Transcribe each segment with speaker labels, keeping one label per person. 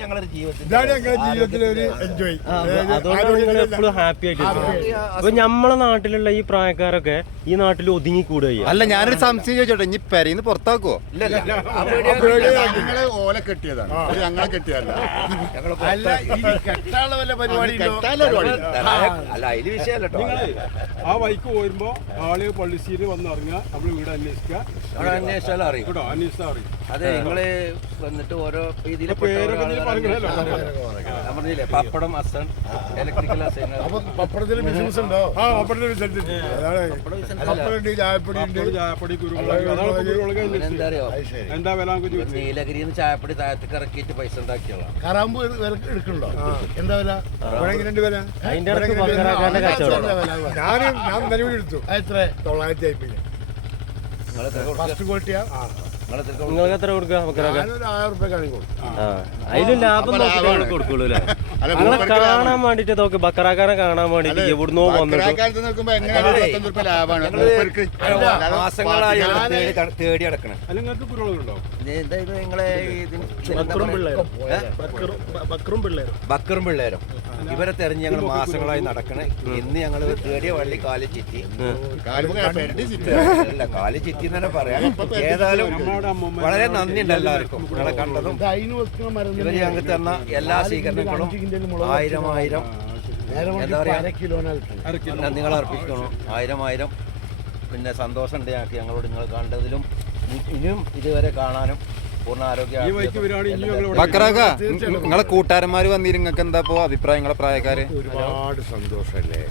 Speaker 1: ഞങ്ങളുടെ ജീവിതത്തിൽ
Speaker 2: ഇതാണ് ഞങ്ങളുടെ ജീവിതത്തിലെ ഒരു എൻജോയ്
Speaker 3: അതുകൊണ്ടാണ് എപ്പോഴും ഹാപ്പി ആയിട്ട് അപ്പൊ നമ്മളെ നാട്ടിലുള്ള ഈ പ്രായക്കാരൊക്കെ ഈ നാട്ടിൽ ഒതുങ്ങി കൂടുക
Speaker 4: അല്ല ഞാനൊരു സംശയം ചോദിച്ചോട്ടെ ഇനി പെരയിന്ന് പുറത്താക്കുവോ?
Speaker 5: ഞങ്ങൾ ഓല കെട്ടിയതാണ്. ഞങ്ങളെ കെട്ടിയതല്ല.
Speaker 2: അല്ല
Speaker 1: അതിൽ വിഷയമല്ല
Speaker 6: ആ വൈക്ക് പോരുമ്പോ ആൾ പള്ളിശ്ശേരി വന്നിറങ്ങുക നമ്മൾ നമ്മൾ വീട് അന്വേഷിക്കുക.
Speaker 1: അവിടെ അന്വേഷിച്ചാലും അറിയും.
Speaker 6: കേട്ടോ അന്വേഷിച്ചാൽ അറിയും.
Speaker 1: അതെ നിങ്ങൾ വന്നിട്ട് ഓരോ രീതിയിൽ
Speaker 6: പറഞ്ഞല്ലോ?
Speaker 1: പറഞ്ഞില്ലേ പപ്പടം അസൻ ഇലക്ട്രിക്കൽ അസൻ.
Speaker 2: അപ്പൊ പപ്പടത്തിന് ബിസിനസ് ഉണ്ടോ?
Speaker 6: ആ
Speaker 1: എന്താ അറിയോ?
Speaker 6: എന്താ വില നമുക്ക് ചോദിച്ചു?
Speaker 1: നീലഗിരിന്ന് ചായപ്പൊടി താഴത്തേക്ക് ഇറക്കിയിട്ട് പൈസ ഉണ്ടാക്കിയോളാം
Speaker 2: കറാമ്പ് എടുക്കണ്ടോ എന്താ വില?
Speaker 5: ഞാൻ ഞാൻ
Speaker 2: എത്ര?
Speaker 5: തൊള്ളായിരത്തി
Speaker 1: നിങ്ങളെ
Speaker 2: ഫസ്റ്റ് ക്വാളിറ്റിയാ
Speaker 1: നിങ്ങളെ
Speaker 3: നിങ്ങൾക്ക് എത്ര കൊടുക്കുക? ബക്കറാക്ക
Speaker 2: ഞാനൊരു ആയിരം കൊടുക്കും
Speaker 3: ആ. അതിലും ലാഭം കൊടുക്കുള്ളൂ അല്ലേ? കാണാൻ വേണ്ടിട്ട് നോക്ക്. ബക്കറാക്കാരെ കാണാൻ വേണ്ടിട്ട് എവിടുന്നോ വന്നിട്ട്
Speaker 5: ബക്കറാക്കാലത്ത് എങ്ങനെയാണ് ലാഭമാണ്? മൂപ്പർക്ക്
Speaker 1: മാസങ്ങളായി തേടി കട- തേടി അടക്കണം
Speaker 6: നിങ്ങൾക്ക്
Speaker 1: നിങ്ങളെ
Speaker 3: പിള്ളേരും. പിള്ളേരും.
Speaker 1: ബക്കറും പിള്ളേരും. ഇവരെ തെരഞ്ഞ് ഞങ്ങൾ മാസങ്ങളായി നടക്കണേ. ഇന്ന് ഞങ്ങൾ തേടിയ വള്ളി കാലി ചിറ്റി. അല്ല കാലി ചിറ്റി എന്ന് തന്നെ പറയാം ഏതായാലും
Speaker 6: നമ്മുടെ അമ്മമ്മ
Speaker 1: വളരെ നന്ദിയുണ്ട് എല്ലാവർക്കും. നിങ്ങളെ കണ്ടതും. ഇവർ ഞങ്ങൾക്ക് തന്ന എല്ലാ സ്വീകരണങ്ങളും ആയിരം ആയിരം. എന്താ പറയാ?
Speaker 2: അര കിലോനാ കിട്ടുന്നത്
Speaker 1: പിന്നെ നിങ്ങൾ അർപ്പിക്കണം. ആയിരം ആയിരം. പിന്നെ സന്തോഷമുണ്ട് ഞങ്ങൾക്ക്. ഞങ്ങളോട് നിങ്ങൾ കണ്ടതിലും ഇനിയും ഇതുവരെ കാണാനും പൂർണ ആരോഗ്യ
Speaker 6: ഈ ബൈക്ക് വരികയാണെങ്കിൽ ഇനിയും ഞങ്ങൾ ഇവിടെ
Speaker 4: ബക്കറാക്ക നിങ്ങളെ കൂട്ടുകാരന്മാർ വന്നിരുന്നൊക്കെ നിങ്ങൾക്ക് എന്താ ഇപ്പോ അഭിപ്രായം നിങ്ങളെ പ്രായക്കാര്?
Speaker 2: ഒരുപാട് സന്തോഷമല്ലേ?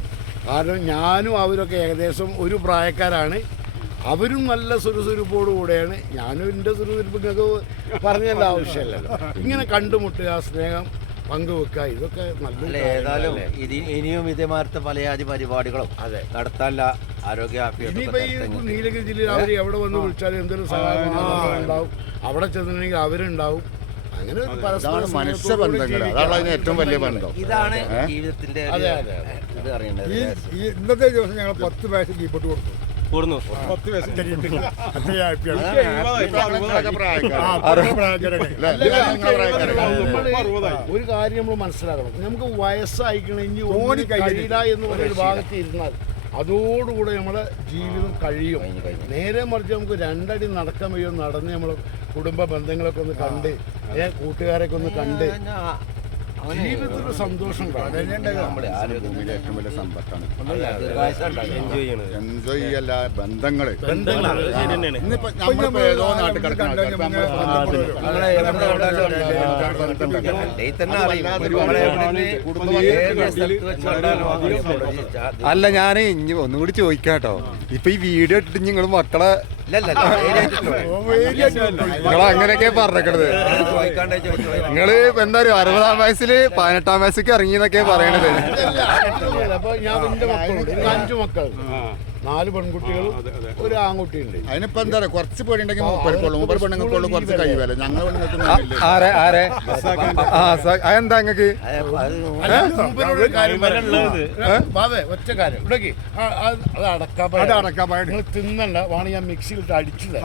Speaker 2: കാരണം ഞാനും അവരൊക്കെ ഏകദേശം ഒരു പ്രായക്കാരാണ്. അവരും നല്ല സുരസുരുപ്പോട് കൂടെയാണ് ഞാനും എന്റെ സുരസുരുപ്പ് നിങ്ങൾക്ക് പറഞ്ഞതിന്റെ ആവശ്യമില്ലല്ലോ. ഇങ്ങനെ കണ്ടുമുട്ടുക സ്നേഹം പങ്കുവെക്കുക ഇതൊക്കെ നല്ല
Speaker 1: ഏതായാലും ഇത് ഇനിയും ഇതേമാരത്തെ പലയാതി പരിപാടികളും
Speaker 2: അതെ.
Speaker 1: നടത്താനുള്ള ആരോഗ്യ
Speaker 2: ഇനിയിപ്പോ ഈ നീലഗിരി ജില്ലയിൽ അവർ എവിടെ വന്ന് വിളിച്ചാലും എന്തൊരു സഹായം ഉണ്ടാവും. അവിടെ ചെന്നിട്ടുണ്ടെങ്കിൽ അവരുണ്ടാവും. അങ്ങനെ ഒരു പരസ്പര
Speaker 5: മനുഷ്യ ബന്ധങ്ങൾ അതാണ് അതിന് ഏറ്റവും വലിയ ബന്ധം.
Speaker 1: ഇതാണ് ജീവിതത്തിന്റെ
Speaker 2: അതെ, അതെ,
Speaker 1: ഇത് അറിയേണ്ടത്.
Speaker 5: ഇന്നത്തെ ദിവസം ഞങ്ങൾ പത്ത് വയസ്സ് കീപ്പോട്ട് കൊടുത്തു.
Speaker 3: കൂടുന്നു.
Speaker 6: പത്ത്.
Speaker 2: ഒരു കാര്യം നമ്മൾ മനസ്സിലാക്കണം. നമുക്ക്
Speaker 5: വയസ്സായിക്കണം
Speaker 2: ഇനി
Speaker 5: ഓടി
Speaker 2: കഴിയില്ല എന്ന് പറഞ്ഞൊരു ഭാഗത്ത് ഇരുന്നാൽ അതോടുകൂടെ നമ്മുടെ ജീവിതം കഴിയും. നേരെ മറിച്ച് നമുക്ക് രണ്ടടി നടക്കാൻ വയ്യോ നടന്ന് നമ്മൾ കുടുംബ ബന്ധങ്ങളൊക്കെ ഒന്ന് കണ്ട് കൂട്ടുകാരൊക്കെ ഒന്ന് കണ്ട്. ജീവിതത്തിൽ സന്തോഷം.
Speaker 1: നമ്മുടെ
Speaker 5: ഭൂമിയിലെ ഏറ്റവും വലിയ സമ്പത്താണ്.
Speaker 3: എൻജോയ്
Speaker 5: ചെയ്യല്ല
Speaker 3: ബന്ധങ്ങൾ.
Speaker 5: ഇന്നിപ്പോ നമ്മളിപ്പോ ഏതോ നാട്ടിൽ.
Speaker 4: അല്ല ഞാൻ ഇനി ഒന്നുകൂടി ചോദിക്കാട്ടോ. ഇപ്പൊ ഈ വീഡിയോ ഇട്ടിട്ട് നിങ്ങൾ മക്കളെ നിങ്ങൾ അങ്ങനെയൊക്കെ പറഞ്ഞേക്കണത്. നിങ്ങൾ ഇപ്പൊ എന്താ പറയുക അറുപതാം വയസ്സിൽ പതിനെട്ടാം വയസ്സിലേക്ക് ഇറങ്ങി എന്നൊക്കെ പറയണത്
Speaker 2: അപ്പൊ ഞാൻ എന്റെ മക്കളുണ്ട് എനിക്ക് അഞ്ചു മക്കളുണ്ട് നാല് പെൺകുട്ടികളും ഒരു ആൺകുട്ടി ഉണ്ട്
Speaker 5: അതിനിപ്പോ എന്താ പറയുക കുറച്ച് പേടിയുണ്ടെങ്കിൽ മൂപ്പർക്കുള്ളൂ മൂപ്പർ പെണ്ണുങ്ങൾക്കുള്ളൂ കുറച്ച് കഴിവല്ല ഞങ്ങൾ പെണ്ണുങ്ങൾക്ക്
Speaker 4: ആരെ ആരെ ആ അതെന്താ.
Speaker 2: ബാബേ ഒറ്റ കാര്യം അത് അടക്കാൻ
Speaker 5: അത് അടക്കാൻ പാടില്ല.
Speaker 2: നിങ്ങൾ തിന്നണ്ട വേണം ഞാൻ മിക്സിയിലിട്ട് ഇട്ട് അടിച്ചത്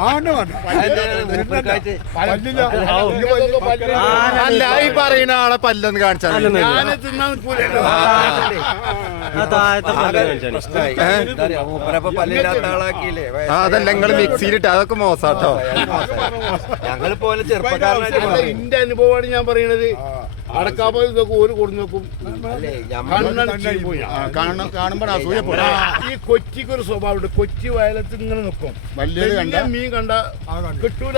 Speaker 4: അല്ല ഈ പറയുന്ന ആളെ പല്ലെന്ന് കാണിച്ചാൽ
Speaker 2: ഞാൻ തിന്നാൻ
Speaker 3: ആ
Speaker 4: അതല്ല നിങ്ങൾ മിക്സിയിലിട്ട് അതൊക്കെ മോശാട്ടോ.
Speaker 1: ഞങ്ങൾ പോലെ ചെറുപ്പക്കാരനായിട്ട്.
Speaker 2: എന്റെ അനുഭവമാണ് ഞാൻ പറയണത്. അടക്കാപ്പോ ഇതൊക്കെ ഒരു കൊടു നോക്കും
Speaker 1: അല്ലേ, ഞമ്മ-
Speaker 2: കണ്ണടച്ച് പോയി.
Speaker 5: ആ, കാണുന്ന കാണുമ്പോൾ
Speaker 2: ഈ കൊച്ചിക്ക് ഒരു സ്വഭാവമുണ്ട്. കൊച്ചി വയലത്ത് ഇങ്ങനെ നിൽക്കും. വലിയ മീൻ കണ്ട കിട്ടൂല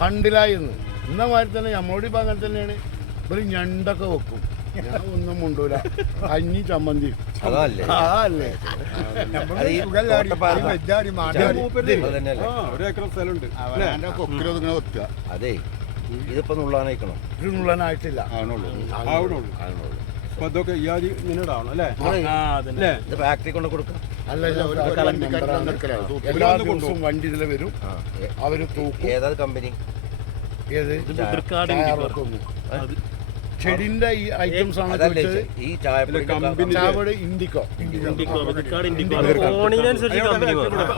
Speaker 2: കണ്ടില്ല എന്ന് ഇന്ന മാതിരി തന്നെ. നമ്മളോട് ഇപ്പൊ അങ്ങനെ തന്നെയാണ്. ഒരു ഞണ്ടൊക്കെ വെക്കും. ഞാൻ ഒന്നും മുണ്ടൂല അഞ്ഞി ചമ്മന്തി.
Speaker 1: അതല്ലേ?
Speaker 2: ആ അല്ലേ
Speaker 1: അത്. ഈ തോട്ടപ്പാറ.
Speaker 5: വെജാടി മാടാടി
Speaker 1: അത് തന്നെയല്ലേ
Speaker 6: ആ ഒരു ഏക്കർ സ്ഥലമുണ്ട്.
Speaker 5: അവനാന്റെ കൊക്കിലൊതുങ്ങനെ വെക്കുക.
Speaker 1: അതെ. ഇതിപ്പോ നുള്ളാനായിക്കണോ?
Speaker 2: ഇത് നുള്ളനായിട്ടില്ല.
Speaker 5: ആണുള്ളൂ
Speaker 6: ആവണുള്ളൂ. അപ്പൊ അതൊക്കെ ഇയാതി നിന്നോടാവണം അല്ലേ? അല്ലേ?
Speaker 1: ഇത് ഫാക്ടറി കൊണ്ട് കൊടുക്കാം.
Speaker 2: എല്ലാ ദിവസവും വണ്ടി ഇതിലെ വരും. അവർ തൂക്കും.
Speaker 1: ഏതാ കമ്പനി
Speaker 2: ഏത്? ചെടിന്റെ ഈ ഐറ്റംസ് ആണ്
Speaker 1: അതല്ലേ ഈ ചായപ്പൊടി
Speaker 2: ചാവട് ഇൻഡിക്കോ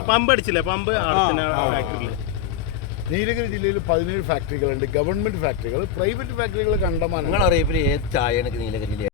Speaker 3: പമ്പ് അടിച്ചില്ലേ? പമ്പ്
Speaker 2: നീലഗിരി ജില്ലയിൽ പതിനേഴ് ഫാക്ടറികളുണ്ട് ഗവൺമെന്റ് ഫാക്ടറികൾ പ്രൈവറ്റ് ഫാക്ടറികൾ കണ്ടമാനം
Speaker 1: നിങ്ങളറിയിപ്പിൽ ഏത് ചായയാണ് നീലഗിരിയിലെ?